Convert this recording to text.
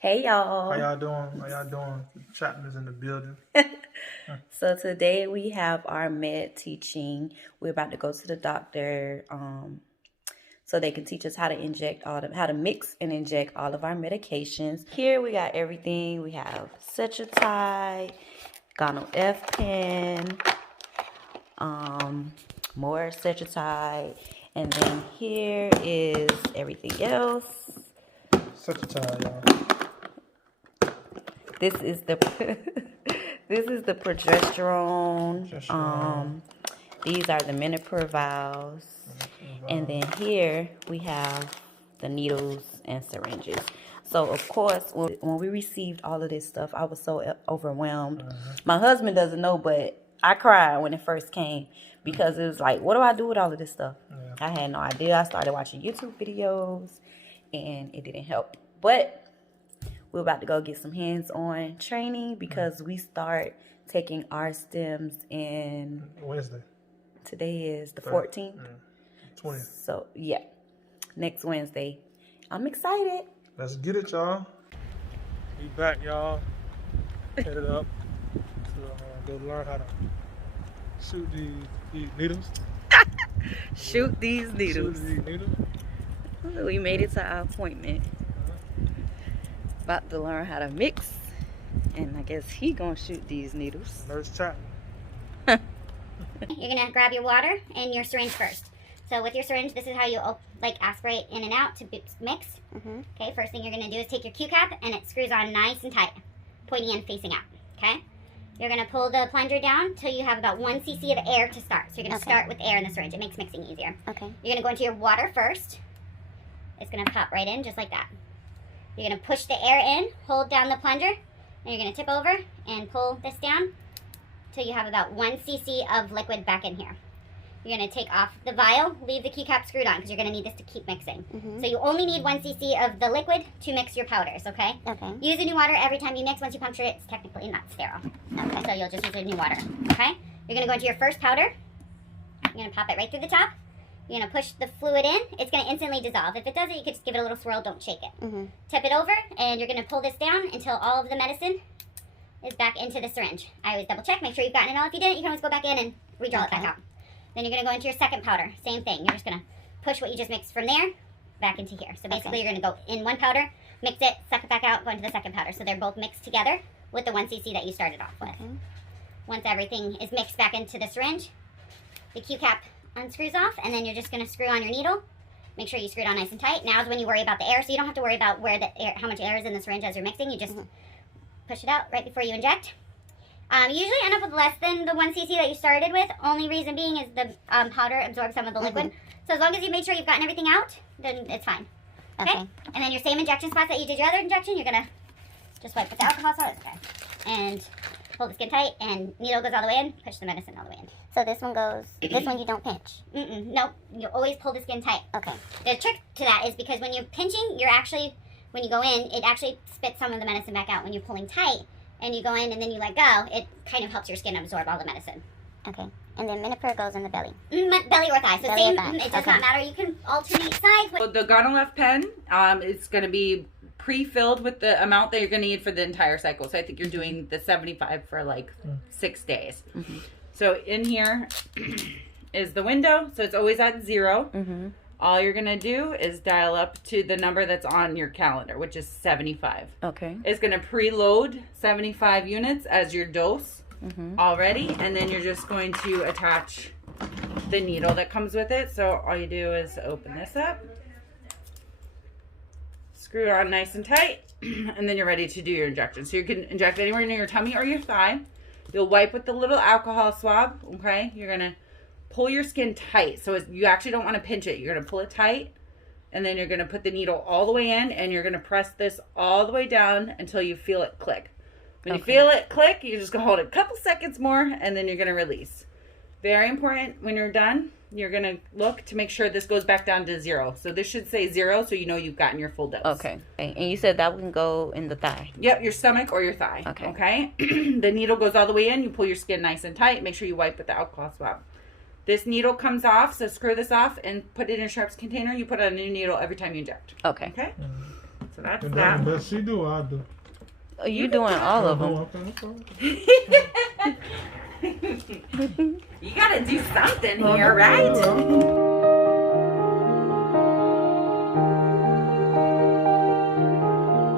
Hey How y'all. y'all doing? How y'all doing? Chapman is in the building. So today we have our med teaching. We're about to go to the doctor so they can teach us how to how to mix and inject all of our medications. Here we got everything. We have Cetratide, Gonal F pen, more Cetratide, and then here is everything else. Such a time, y'all. This is the this is the progesterone. These are the Menopur vials. And then here we have the needles and syringes. So of course, when we received all of this stuff, I was so overwhelmed. My husband doesn't know, but I cried when it first came because it was like, what do I do with all of this stuff? I had no idea. I started watching YouTube videos and it didn't help. But we're about to go get some hands-on training because we start taking our stems in Wednesday. Today is the 14th. 20th. So yeah, next Wednesday. I'm excited. Let's get it, y'all. We back, y'all. Headed up to go learn how to shoot these needles. Shoot these needles. Shoot these needles. We made it to our appointment. About to learn how to mix, and I guess he gonna shoot these needles. Nurse Chapman. You're gonna grab your water and your syringe first. So with your syringe, this is how you aspirate in and out to mix. Okay, first thing you're gonna do is take your Q cap and it screws on nice and tight, pointy end facing out. Okay, you're gonna pull the plunger down till you have about 1 cc of air to start. So you're gonna start with air in the syringe. It makes mixing easier. Okay. You're gonna go into your water first. It's gonna pop right in just like that. You're gonna push the air in, hold down the plunger, and you're gonna tip over and pull this down till you have about 1 cc of liquid back in here. You're gonna take off the vial, leave the Q cap screwed on because you're gonna need this to keep mixing. So you only need 1 cc of the liquid to mix your powders, okay? Okay. Use the new water every time you mix. Once you puncture it, it's technically not sterile. Okay, so you'll just use the new water, okay? You're gonna go into your first powder. You're gonna pop it right through the top. You're gonna push the fluid in. It's gonna instantly dissolve. If it doesn't, you could just give it a little swirl. Don't shake it. Tip it over, and you're gonna pull this down until all of the medicine is back into the syringe. I always double check, make sure you've gotten it all. If you didn't, you can always go back in and redraw it back out. Then you're gonna go into your second powder. Same thing. You're just gonna push what you just mixed from there back into here. So basically, you're gonna go in one powder, mix it, suck it back out, go into the second powder. So they're both mixed together with the 1 cc that you started off with. Once everything is mixed back into the syringe, the Q cap unscrews off, and then you're just going to screw on your needle. Make sure you screw it on nice and tight. Now is when you worry about the air, so you don't have to worry about where the air, how much air is in the syringe as you're mixing. You just push it out right before you inject. You usually end up with less than the 1 cc that you started with. Only reason being is the powder absorbs some of the liquid. So as long as you make sure you've gotten everything out, then it's fine. Okay? And then your same injection spots that you did your other injection, you're going to just wipe with the alcohol swab. And hold the skin tight, and needle goes all the way in, push the medicine all the way in. So this one goes, this one you don't pinch? Nope, you always pull the skin tight. Okay. The trick to that is because when you're pinching, you're actually, when you go in, it actually spits some of the medicine back out. When you're pulling tight, and you go in and then you let go, it kind of helps your skin absorb all the medicine. Okay. And then Menopur goes in the belly? Belly or thigh. So belly same, or thigh. it does not matter. You can alternate sides. So the Gonal F pen, it's going to be pre-filled with the amount that you're going to need for the entire cycle. So I think you're doing the 75 for like 6 days. So in here is the window. So it's always at 0. All you're going to do is dial up to the number that's on your calendar, which is 75. Okay. It's going to preload 75 units as your dose already. And then you're just going to attach the needle that comes with it. So all you do is open this up. Screw it on nice and tight, and then you're ready to do your injection. So you can inject anywhere near your tummy or your thigh. You'll wipe with the little alcohol swab, okay? You're going to pull your skin tight. So you actually don't want to pinch it. You're going to pull it tight, and then you're going to put the needle all the way in, and you're going to press this all the way down until you feel it click. When you feel it click, you're just going to hold it a couple seconds more, and then you're going to release. Very important, when you're done, you're going to look to make sure this goes back down to 0. So this should say 0, so you know you've gotten your full dose. Okay. And you said that can go in the thigh? Yep, your stomach or your thigh. Okay? The needle goes all the way in. You pull your skin nice and tight. Make sure you wipe with the alcohol swab. This needle comes off, so screw this off and put it in a sharps container. You put on a new needle every time you inject. Okay. Okay? So that's And that. the best she do, I do. Oh, you doing all of them. Okay. You gotta do something here, right?